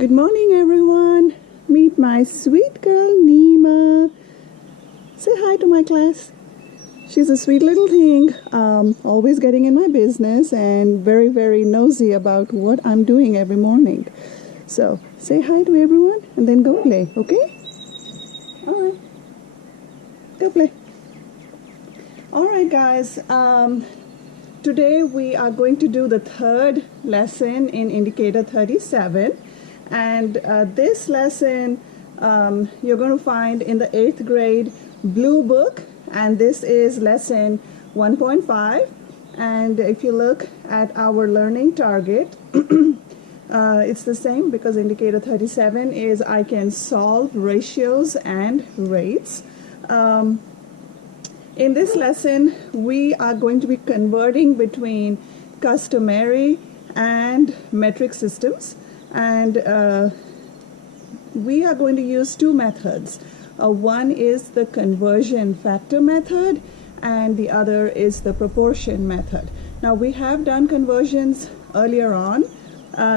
Good morning, everyone. Meet my sweet girl, Nima. Say hi to my class. She's a sweet little thing, always getting in my business and very, very nosy about what I'm doing every morning. So say hi to everyone and then go play, okay? All right. Go play. All right, guys. Today we are going to do the third lesson in Indicator 37. And this lesson you're going to find in the 8th grade Blue Book. And this is lesson 1.5. And if you look at our learning target, it's the same because Indicator 37 is I can solve ratios and rates. In this lesson, we are going to be converting between customary and metric systems. And we are going to use two methods. One is the conversion factor method, and the other is the proportion method. Now, we have done conversions earlier on.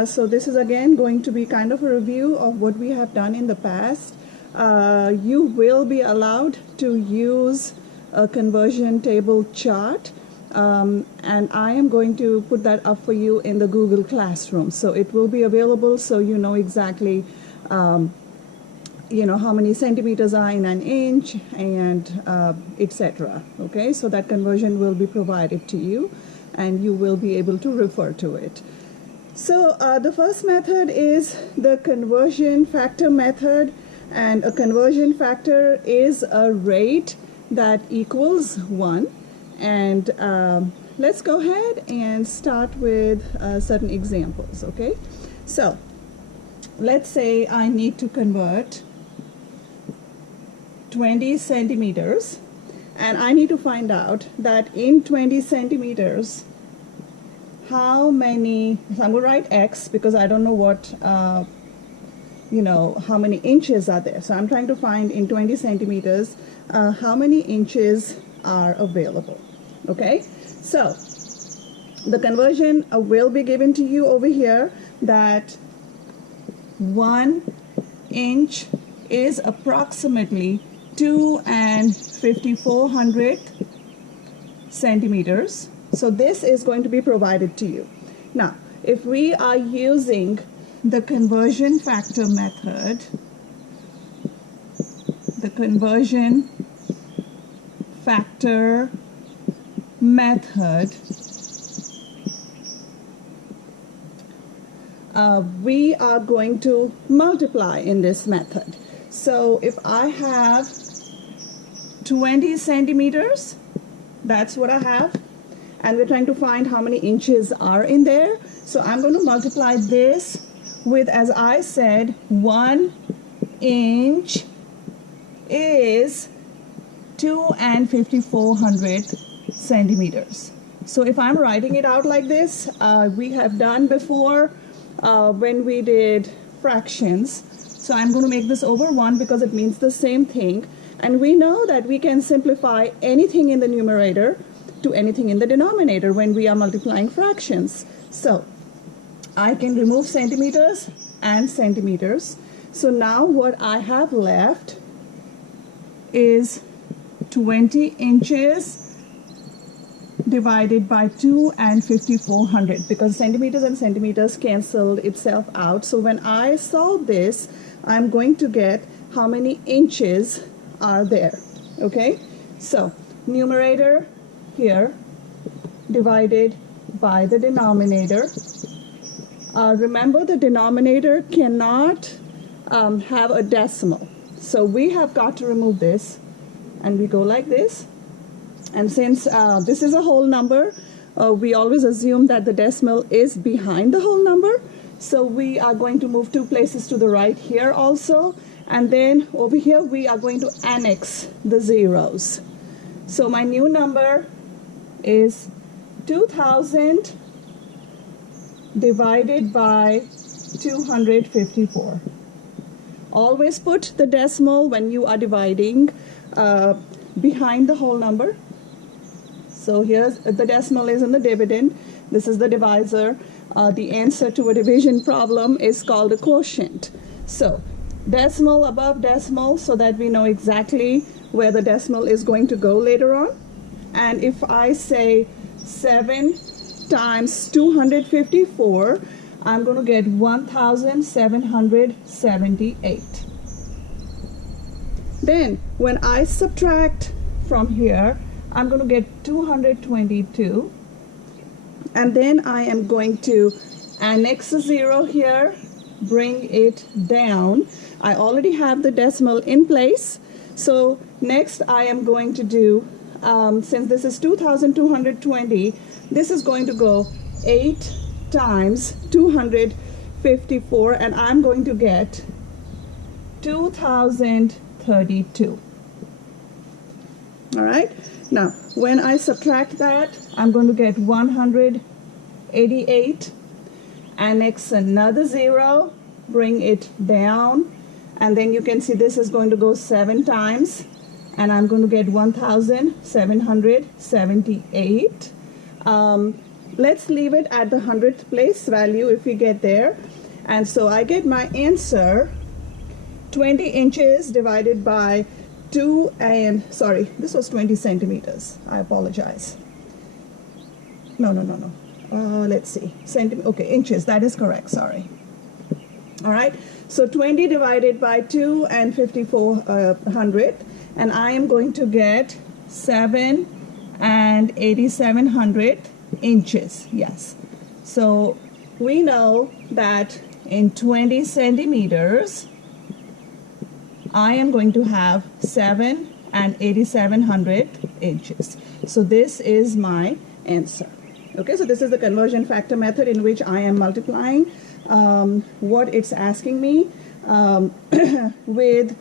So this is again going to be kind of a review of what we have done in the past. You will be allowed to use a conversion table chart. And I am going to put that up for you in the Google Classroom. So it will be available so you know exactly, how many centimeters are in an inch and etc. Okay, so that conversion will be provided to you and you will be able to refer to it. So the first method is the conversion factor method, and a conversion factor is a rate that equals 1. And let's go ahead and start with certain examples, okay? So let's say I need to convert 20 centimeters, and I need to find out that in 20 centimeters, how many, so I'm going to write X because I don't know what, how many inches are there. So I'm trying to find in 20 centimeters, how many inches are available. Okay, so the conversion will be given to you over here that 1 inch is approximately 2 5/400 centimeters. So this is going to be provided to you. Now, if we are using the conversion factor method, the conversion factor method, we are going to multiply in this method. So if I have 20 centimeters, that's what I have, and we're trying to find how many inches are in there. So I'm going to multiply this with, as I said, 1 inch is 2 5/400 centimeters. So if I'm writing it out like this, we have done before when we did fractions. So I'm going to make this over 1 because it means the same thing. And we know that we can simplify anything in the numerator to anything in the denominator when we are multiplying fractions. So I can remove centimeters and centimeters. So now what I have left is 20 inches divided by 2 5/400 because centimeters and centimeters canceled itself out. So when I solve this, I'm going to get how many inches are there. Okay, so numerator here divided by the denominator. Remember, the denominator cannot have a decimal. So we have got to remove this, and we go like this. And since this is a whole number, we always assume that the decimal is behind the whole number. So we are going to move 2 places to the right here also. And then over here, we are going to annex the zeros. So my new number is 2,000 divided by 254. Always put the decimal when you are dividing behind the whole number. So here's the decimal is in the dividend. This is the divisor. the answer to a division problem is called a quotient. So decimal above decimal so that we know exactly where the decimal is going to go later on. And if I say 7 times 254, I'm going to get 1,778. Then when I subtract from here, I'm going to get 222. And then I am going to annex a 0 here, bring it down. I already have the decimal in place. So next I am going to do, since this is 2,220, this is going to go 8 times 254, and I'm going to get 2,032. All right. Now, when I subtract that, I'm going to get 188, annex another 0, bring it down, and then you can see this is going to go 7 times, and I'm going to get 1,778. Let's leave it at the 100th place value if we get there. And so I get my answer, 20 inches divided by 2 and, sorry, this was 20 centimeters. I apologize. No. Let's see. Okay, inches, that is correct, sorry. All right, so 20 divided by 2 and 5400, and I am going to get 7 and 8700 inches, yes. So we know that in 20 centimeters, I am going to have 7 and 8700 inches. So this is my answer. Okay, so this is the conversion factor method in which I am multiplying what it's asking me with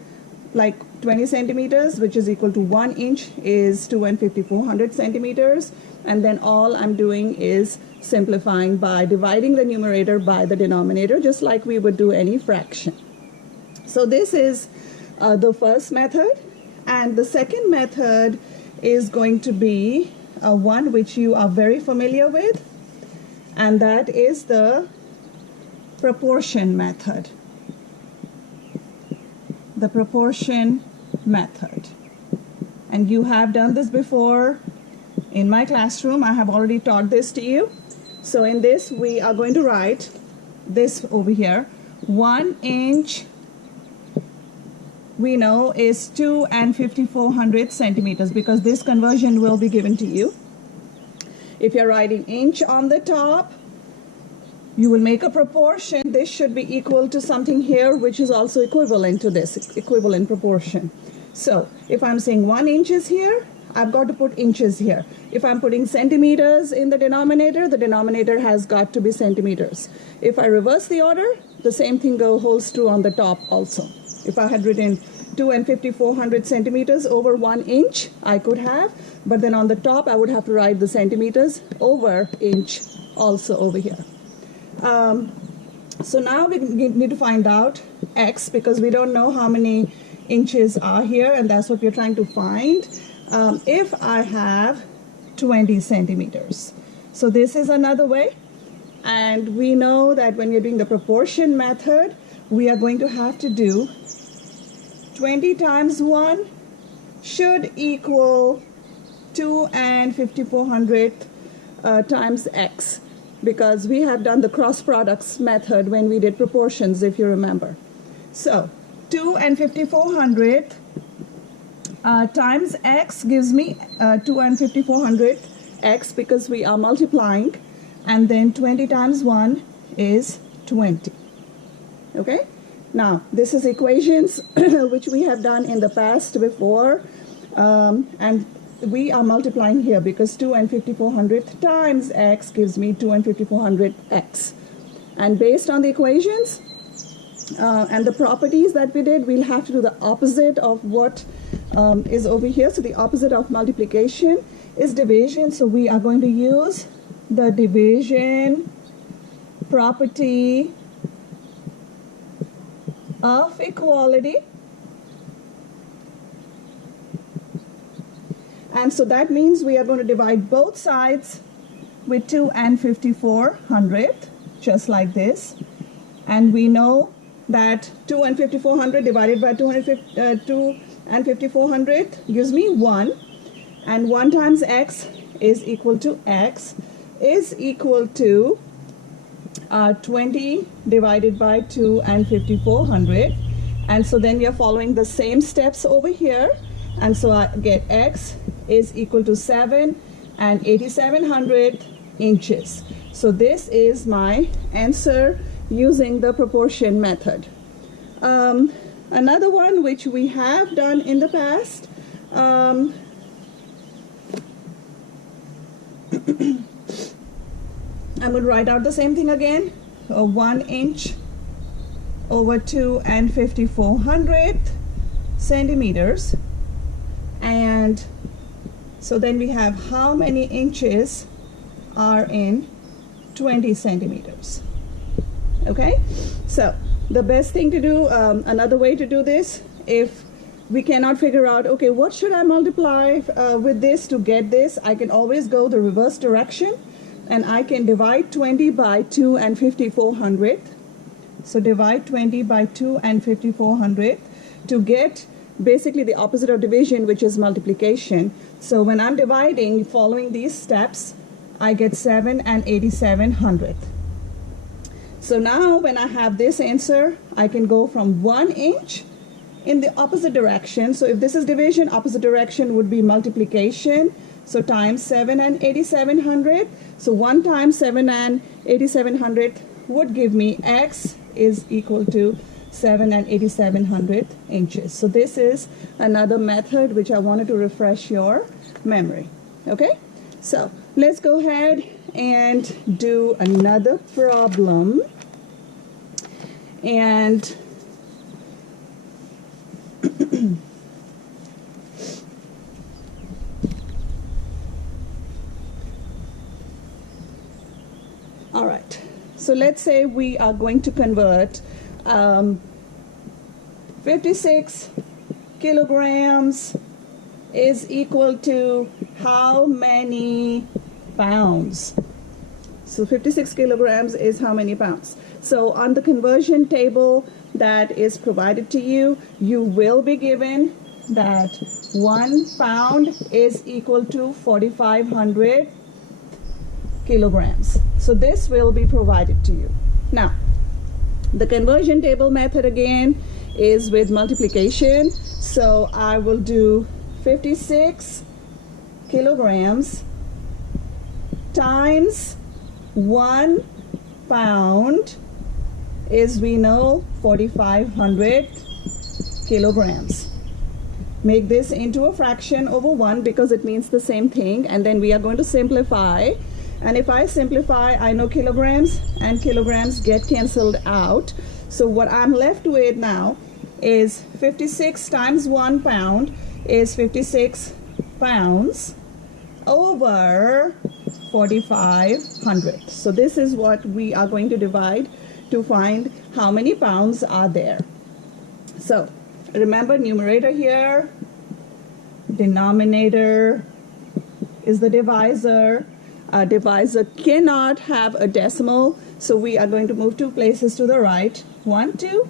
like 20 centimeters, which is equal to 1 inch is 2 and 5400 centimeters. And then all I'm doing is simplifying by dividing the numerator by the denominator, just like we would do any fraction. So this is the first method, and the second method is going to be one which you are very familiar with, and that is the proportion method. The proportion method. And you have done this before in my classroom. I have already taught this to you. So in this, we are going to write this over here. 1 inch we know is 2 and 5400 centimeters, because this conversion will be given to you. If you're writing inch on the top, you will make a proportion. This should be equal to something here which is also equivalent to this, equivalent proportion. So if I'm saying 1 inch is here, I've got to put inches here. If I'm putting centimeters in the denominator has got to be centimeters. If I reverse the order, the same thing holds true on the top also. If I had written 2 and 5400 centimeters over 1 inch, I could have, but then on the top I would have to write the centimeters over inch also over here. So now we need to find out x, because we don't know how many inches are here, and that's what we're trying to find. If I have 20 centimeters. So this is another way, and we know that when you're doing the proportion method, we are going to have to do 20 times 1 should equal 2 and 5400 times x, because we have done the cross products method when we did proportions, if you remember. So 2 and 5400 times x gives me 2 and 5400 x, because we are multiplying, and then 20 times 1 is 20. Okay? Now, this is equations which we have done in the past before, and we are multiplying here because 2 and 5400 times x gives me 2 and 5400 x. And based on the equations and the properties that we did, we'll have to do the opposite of what is over here. So the opposite of multiplication is division. So we are going to use the division property of equality. And so that means we are going to divide both sides with 2 and 5400. just like this. And we know that 2 and 5400 divided by 2 and 5400 gives me 1. And 1 times x is equal to x is equal to 20 divided by 2 and 5400. And so then we are following the same steps over here. And so I get x is equal to 7 and 8700 inches. So this is my answer using the proportion method. Another one which we have done in the past, I'm going to write out the same thing again. 1 inch over 2 and 5400 centimeters. And so then we have how many inches are in 20 centimeters. Okay, so the best thing to do, another way to do this, if we cannot figure out, okay, what should I multiply with this to get this, I can always go the reverse direction, and I can divide 20 by 2 and 5400. So divide 20 by 2 and 5400 to get basically the opposite of division, which is multiplication. So when I'm dividing following these steps, I get 7 and 8700. So now when I have this answer, I can go from 1 inch in the opposite direction. So if this is division, opposite direction would be multiplication. So times 7 and 8700. So 1 times 7 and 8700 would give me x is equal to 7 and 8700 inches. So this is another method which I wanted to refresh your memory. Okay, so let's go ahead and do another problem. And all right, so let's say we are going to convert 56 kilograms is equal to how many pounds? So 56 kilograms is how many pounds? So on the conversion table that is provided to you, you will be given that 1 pound is equal to 4,500 kilograms. So this will be provided to you. Now, the conversion table method again is with multiplication. So I will do 56 kilograms times 1 pound is, we know, 4,500 kilograms. Make this into a fraction over 1 because it means the same thing, and then we are going to simplify. And if I simplify, I know kilograms and kilograms get canceled out. So what I'm left with now is 56 times 1 pound is 56 pounds over 4,500. So this is what we are going to divide to find how many pounds are there. So remember, numerator here, denominator is the divisor. A divisor cannot have a decimal, so we are going to move 2 places to the right, 1, 2,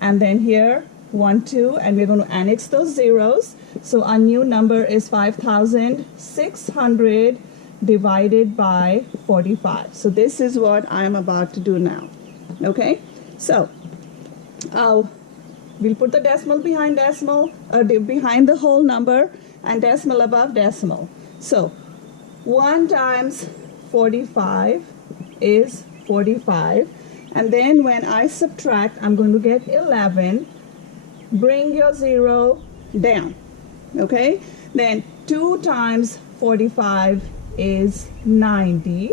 and then here 1, 2, and we're going to annex those zeros. So our new number is 5,600 divided by 45. So this is what I'm about to do now. Okay, so we'll put the decimal behind decimal, behind the whole number, and decimal above decimal. So 1 times 45 is 45, and then when I subtract, I'm going to get 11. Bring your 0 down. Okay, then 2 times 45 is 90.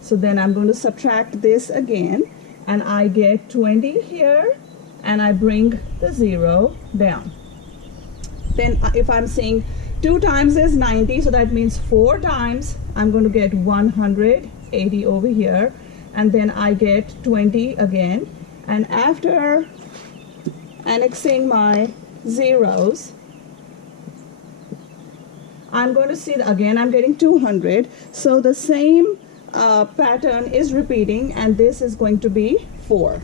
So then I'm going to subtract this again, and I get 20 here, and I bring the 0 down. Then if I'm saying 2 times is 90, so that means 4 times, I'm going to get 180 over here, and then I get 20 again. And after annexing my zeros, I'm going to see, again, I'm getting 200. So the same pattern is repeating, and this is going to be 4.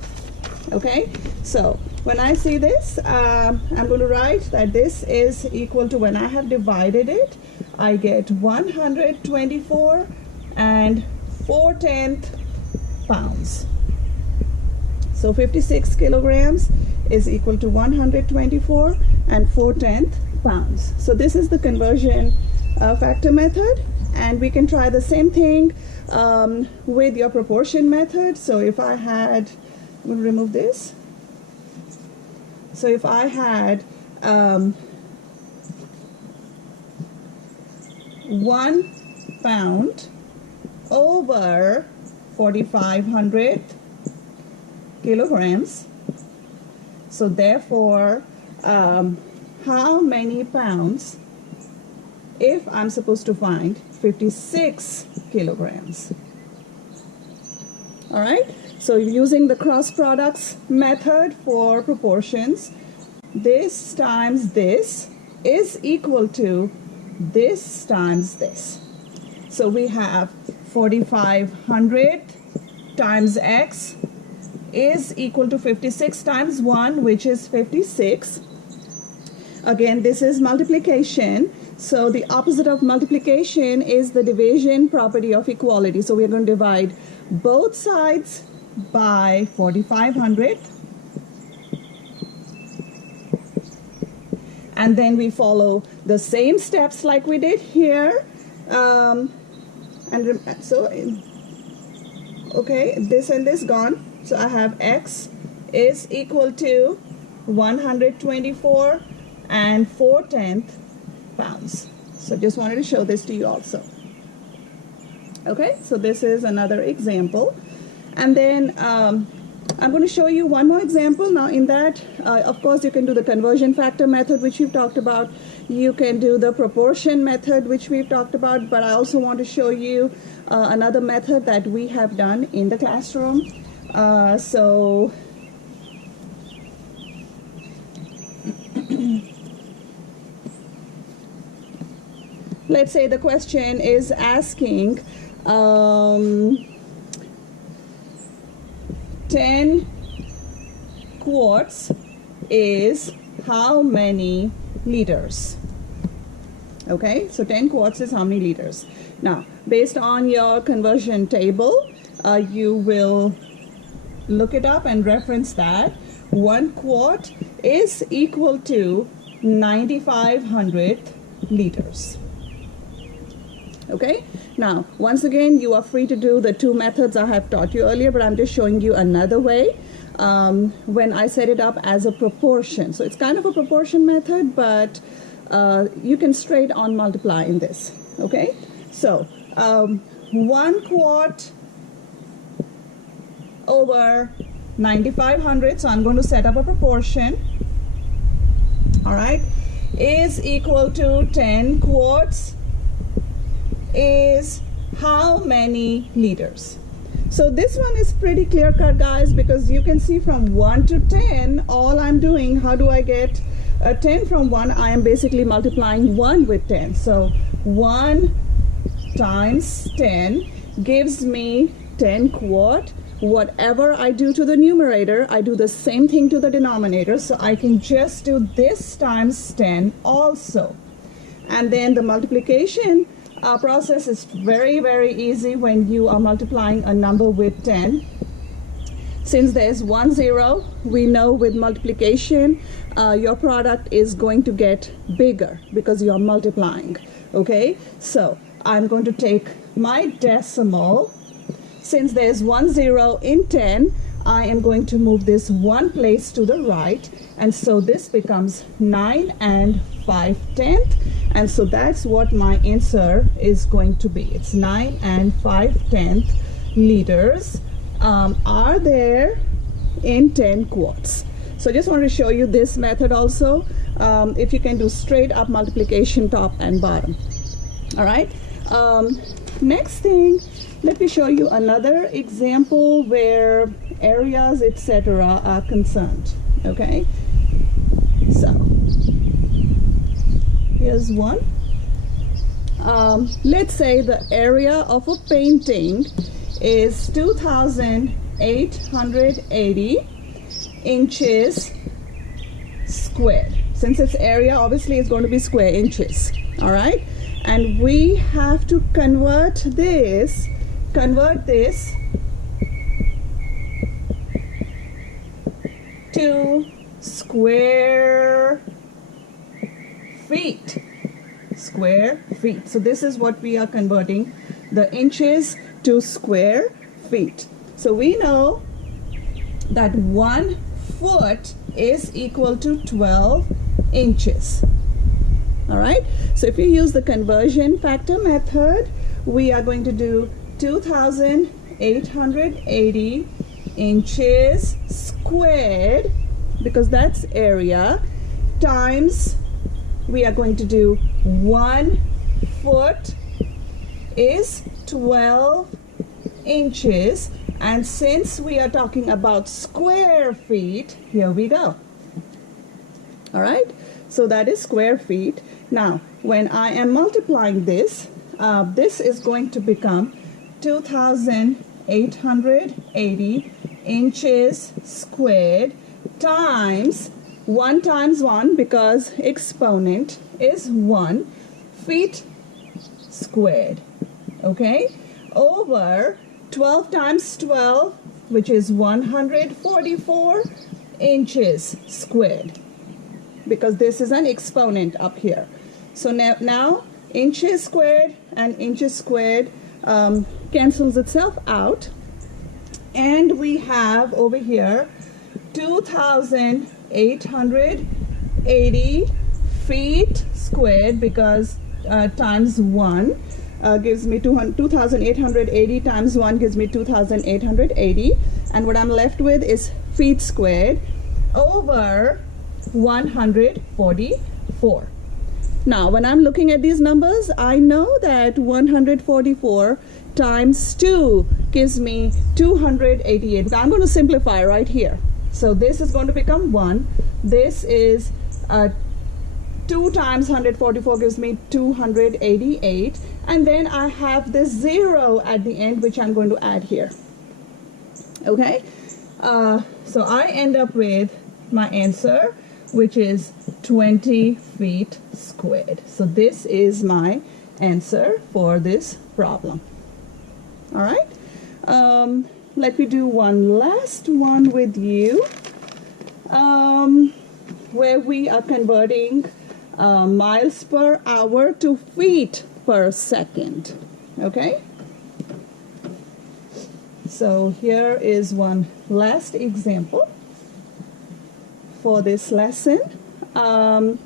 Okay, so when I see this, I'm going to write that this is equal to, when I have divided it, I get 124 and 4/10 pounds. So 56 kilograms is equal to 124 and 4/10 pounds. So this is the conversion factor method, and we can try the same thing with your proportion method. So if I had, I'm going to remove this. So if I had 1 pound over 4,500 kilograms, so therefore how many pounds if I'm supposed to find 56 kilograms? All right, so using the cross products method for proportions, this times this is equal to this times this. So we have 4,500 times x is equal to 56 times 1, which is 56. Again, this is multiplication. So the opposite of multiplication is the division property of equality. So we're going to divide both sides by 4,500. And then we follow the same steps like we did here. Okay, this and this gone. So I have x is equal to 124 and 4/10 pounds. So just wanted to show this to you also. Okay, so this is another example. And then I'm going to show you one more example. Now in that, of course, you can do the conversion factor method, which we've talked about. You can do the proportion method, which we've talked about. But I also want to show you another method that we have done in the classroom. So let's say the question is asking 10 quarts is how many liters? Okay, so 10 quarts is how many liters? Now, based on your conversion table, you will look it up and reference that. 1 quart is equal to 9,500 liters. Okay, now once again, you are free to do the 2 methods I have taught you earlier, but I'm just showing you another way when I set it up as a proportion. So it's kind of a proportion method, but you can straight on multiply in this. Okay, so 1 quart over 9,500, so I'm going to set up a proportion, all right, is equal to 10 quarts is how many liters? So this one is pretty clear cut, guys, because you can see from 1 to 10, all I'm doing, how do I get a 10 from 1? I am basically multiplying 1 with 10. So 1 times 10 gives me 10 quart. Whatever I do to the numerator, I do the same thing to the denominator. So I can just do this times 10 also. And then the multiplication process is very, very easy when you are multiplying a number with 10. Since there's 1 0, we know with multiplication, your product is going to get bigger because you're multiplying. Okay, so I'm going to take my decimal. Since there's 1 0 in 10, I am going to move this 1 place to the right, and so this becomes 9 and 5/10, and so that's what my answer is going to be. It's 9 and 5/10 liters are there in 10 quarts. So I just wanted to show you this method also, if you can do straight up multiplication top and bottom. All right, next thing, let me show you another example where areas, etc. are concerned. Okay, so here's one. let's say the area of a painting is 2,880 inches squared. Since its area, obviously, is going to be square inches. All right, and we have to convert this to square feet. Square feet. So this is what we are converting, the inches to square feet. So we know that 1 foot is equal to 12 inches. All right, so if you use the conversion factor method, we are going to do 2,880 inches squared, because that's area, times, we are going to do 1 foot is 12 inches, and since we are talking about square feet, here we go. All right, so that is square feet. Now, when I am multiplying this, this is going to become 2,880 inches squared times 1 times 1, because exponent is 1, feet squared, okay, over 12 times 12, which is 144 inches squared, because this is an exponent up here. So now inches squared and inches squared cancels itself out, and we have over here 2,880 feet squared, because times 1 gives me 2,880 times 1 gives me 2,880, and what I'm left with is feet squared over 144. Now, when I'm looking at these numbers, I know that 144 times 2 gives me 288. I'm going to simplify right here. So this is going to become 1. This is 2 times 144 gives me 288. And then I have this 0 at the end, which I'm going to add here. Okay? So I end up with my answer, which is 20 feet squared. So this is my answer for this problem. All right? Let me do one last one with you, where we are converting miles per hour to feet per second. Okay? So here is one last example for this lesson. A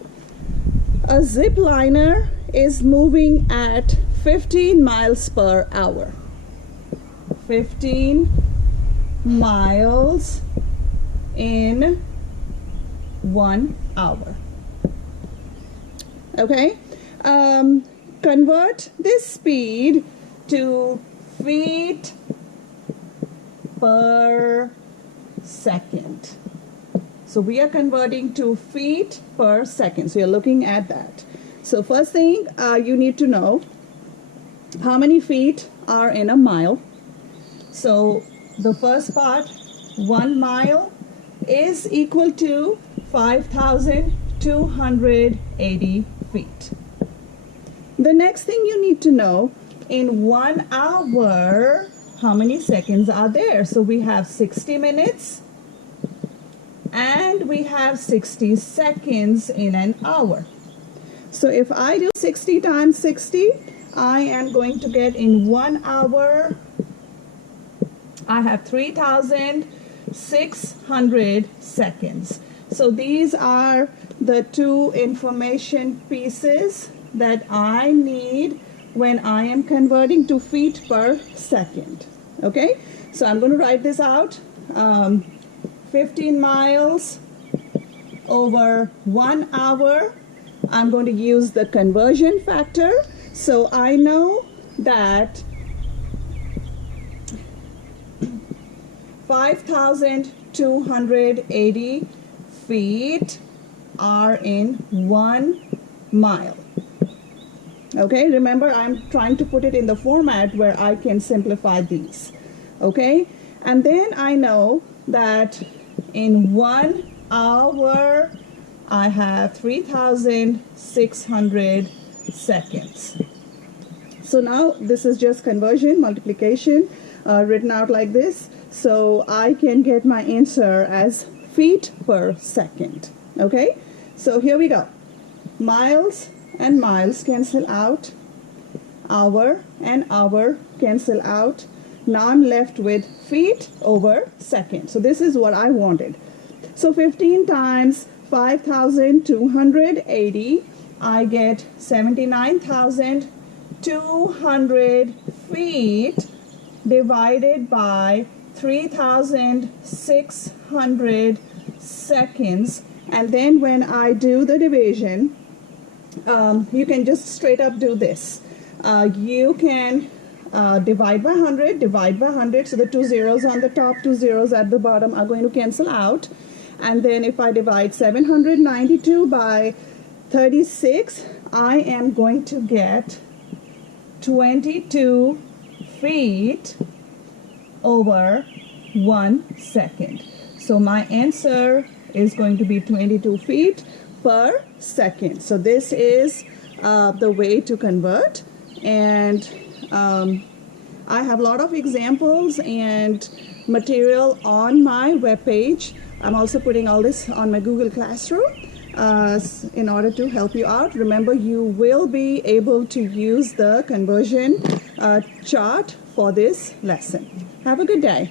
zip liner is moving at 15 miles per hour. 15 miles in 1 hour. Okay? Convert this speed to feet per second. So we are converting to feet per second. So you're looking at that. So first thing, you need to know how many feet are in a mile. So the first part, 1 mile is equal to 5,280 feet. The next thing you need to know, in 1 hour, how many seconds are there? So we have 60 minutes and we have 60 seconds in an hour. So if I do 60 times 60, I am going to get in 1 hour, I have 3,600 seconds. So these are the two information pieces that I need when I am converting to feet per second. Okay, so I'm going to write this out. 15 miles over 1 hour. I'm going to use the conversion factor. So I know that 5,280 feet are in 1 mile. Okay, remember I'm trying to put it in the format where I can simplify these. Okay, and then I know that in 1 hour I have 3,600 seconds. So now this is just conversion, multiplication, written out like this. So I can get my answer as feet per second. Okay, so here we go. Miles and miles cancel out. Hour and hour cancel out. Now I'm left with feet over second. So this is what I wanted. So 15 times 5,280, I get 79,200 feet divided by 3,600 seconds. And then when I do the division, you can just straight up do this. You can divide by 100, divide by 100. So the 2 zeros on the top, 2 zeros at the bottom are going to cancel out. And then if I divide 792 by 36, I am going to get 22 feet over 1 second. So my answer is going to be 22 feet per second. So this is the way to convert. And I have a lot of examples and material on my webpage. I'm also putting all this on my Google Classroom in order to help you out. Remember, you will be able to use the conversion chart for this lesson. Have a good day.